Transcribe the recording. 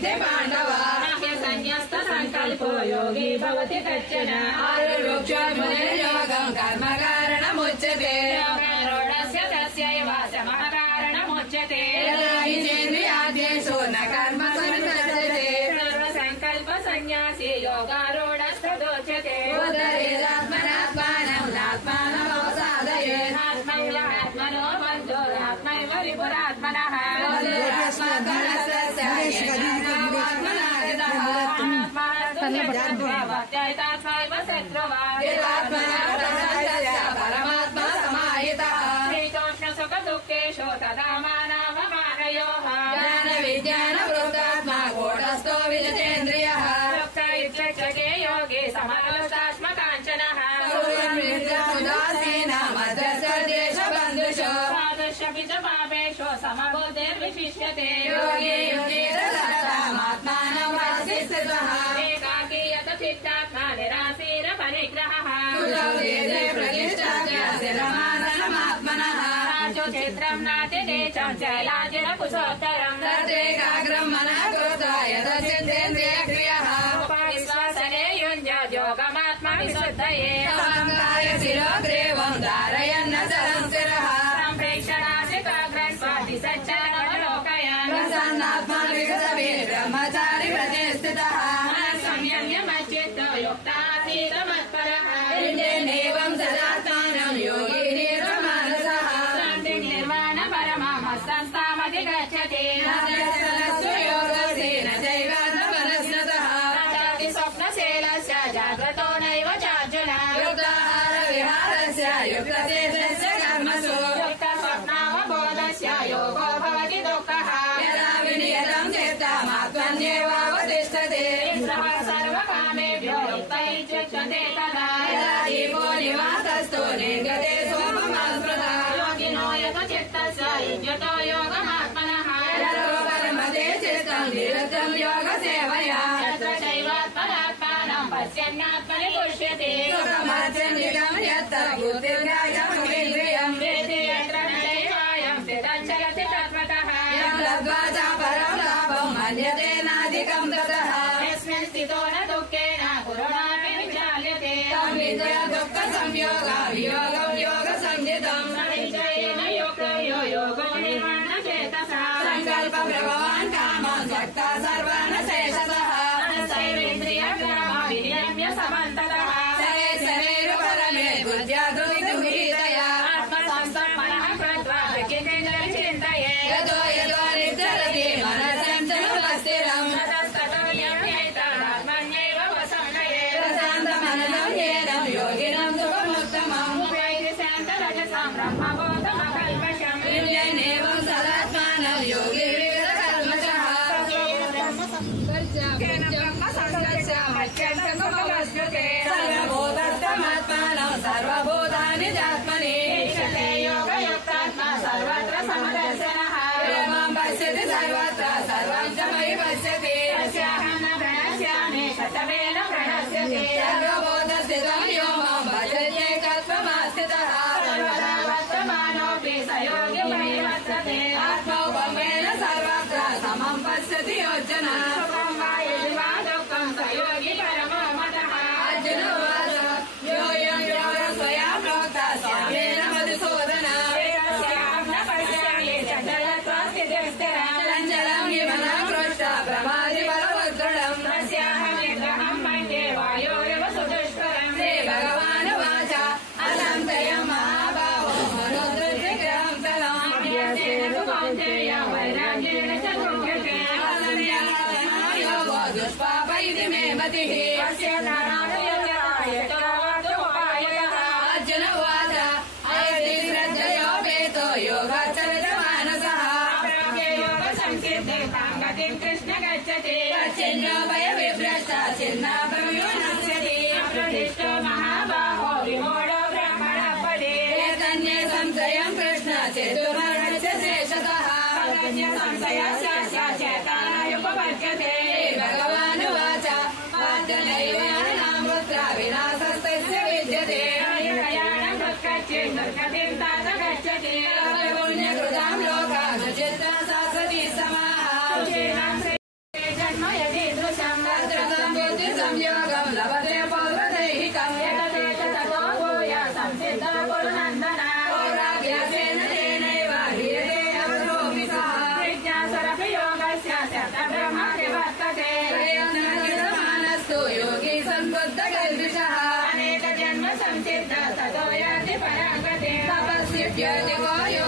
विद्धि पाण्डव संन्यस्त संकल्पो योगी भवति कश्चन आरुरुक्षमुनिर्योगं कर्म कारणमुच्यते योगारूढस्य तस्यैव शमः कारणमुच्यते चेन्द्रियाद्येषु न कर्म सन्निधत्ते सर्वसङ्कल्प सन्न्यासी योगारूढस्तदोच्यते उदरेदात्मनात्मानं नात्मानमवसादयेत् आत्मैवात्मनो बन्धुरात्मैव रिपुरात्मनः आत्मनस्त्वैव शत्रुवा परमात्मा समाहितः शीतोष्णसुखदुःखेषु तदा मानवमानयोः ज्ञानविज्ञानवृत्तात्मा कूटस्थो विजितेन्द्रियः युक्तयुच्यते योगी समलोष्टात्मकाञ्चनः देशबन्धुषु साधुष्यपि च पापेषु समबुद्धिर्विशिष्यते योगी युक्तेरसतामात्मानं वासि स्थितः एकाकी यत चित्तात्मा निराशीरपरिग्रहः प्रतिष्ठात्मात्मनः चित्रं नातिनीचं चैलाजिनकुशोत्तरं तदेकाग्रं मनः कृता यतचित्तेन्द्रियक्रियः विश्वासने युञ्जात् योगमात्मा विशुद्धये समङ्गाय शिरोग्रीवं धारयन्न चरं शिरः सम्प्रेक्षणासिकाग्रं स्वाति सच्चरमलोकयन् प्रसन्नात्मा विगतवे ब्रह्मचारि व्रते स्थितः संयम्यमच्चित्तो युक्तासीतमत्परः एवं सदात्मानं योगी निर्ममानसः निर्वाण परमामस्संस्थामधिगच्छति योगसेन चैवात्मनस्नतः स्वप्नशीलस्य जाग्रतो नैव चार्जुन युक्ताहार विहारस्य युक्तशेषस्य कर्मसु युक्तस्वप्नावबोधस्य योगो भवति दुःखः यदा विनियतं चेत्तामात्मन्येवावतिष्ठते सर्वकामेभ्यो युक्तैच्युच्यते तदा यदा दीपो निवातस्थो निर्गते सोममास्मृतः योगिनो यत चित्तस्य युज्यतो योगमात्मनः कर्मते चित्तं निरतं योगसेवया यत्र चैवात्मनात्मानं पश्यन्नात्मनि तुष्यते सुखमात्यन्तिकं यत्र बुद्धिर्गायमन्द्रियं वेति यत्र न चैवायं स्थितं चलति तत्त्वतः यं लब्ध्वा च परं लाभं मन्यते नाधिकं ततः यस्मिन् स्थितो न दुःखेन गुरुणापि विचाल्यते तं विद्या दुःखसंयोगाभियोगं योगसंज्ञितं सनिश्चयेन योक्तव्यो योगो निर्वाणचेतसा सङ्कल्पप्रभवान् कामं त्यक्ता सर्वान् शेषतः मनसैवेन्द्रियग्रामं विनियम्य समन्ततः शनैरुपरमे बुद्ध्या दुहितया आत्मसंस्थमनः कृत्वा चिन्तये यतो यतो निचरति मनसञ्चलमस्थिरम् ततस्ततो यम्यैतादात्मन्यैव वसंनये प्रशान्तमननं येनं योगिनं सुखमुत्तमम् उपैति शान्तरजसां ब्रह्मबोधमकल्मषम् एवं सदात्मानं योगी विगतकल्मषः सर्वभूतस्थमात्मानं सर्वभूतानि चात्मनि ईशते योगयुक्तात्मा सर्वत्र समदर्शनः एवं पश्यति सर्वत्र सर्वं च मयि पश्यति तस्याहं न प्रणश्यामि शतमेन प्रणश्यति सर्वभूतस्थितं यो मां भजत्यैकत्वमास्थितः सर्वदा वर्तमानोऽपि स योगी मयि वर्तते आत्मौपमेन सर्वत्र समं पश्यति योजना सुखं वा यदि वा दुःखं स योगी परमो मतः अर्जुन उवाच योऽयं योगः स्वया प्रोक्ता स्वामेन मधुसूदन तस्याहं न पश्यामि चञ्चलत्वा स्थितिर्स्थिरा चञ्चलं विमलं कृष्ण प्रमादि बलवदृढं तस्याहं निग्रहं मन्ये वायोरिव सुदुष्करम् श्रीभगवानुवाच अनन्तयं महाबाहो मनोदृष्टिग्रहं तलम् अभ्यासेन तु कौन्तेय वैराग्येण च गृह्यते योगो दुष्पाप इति मे मतिः तस्य नारायणोपायतः अर्जुन उवाच अयति श्रद्धयोपेतो योगाचरितमानसः प्राप्य योगसंसिद्धे तां गतिं कृष्ण गच्छति छिन्नोभयविभ्रष्टा छिन्नाभ्रमोनश्यति अप्रदिष्टो महाबाहो विमूढो ब्रह्मणः पदे एतन्ये संशयं कृष्ण चेतुमरणस्य शेषतः संशयस्य चेतनायुपपद्यते भगवानुवाच वाद्यनैवेनामृत्रा विनाशस्तस्य विद्यते दुर्गतिं तात गच्छति पुण्यकृतां लोकान् चित्ता सा सती समाः यदेवाय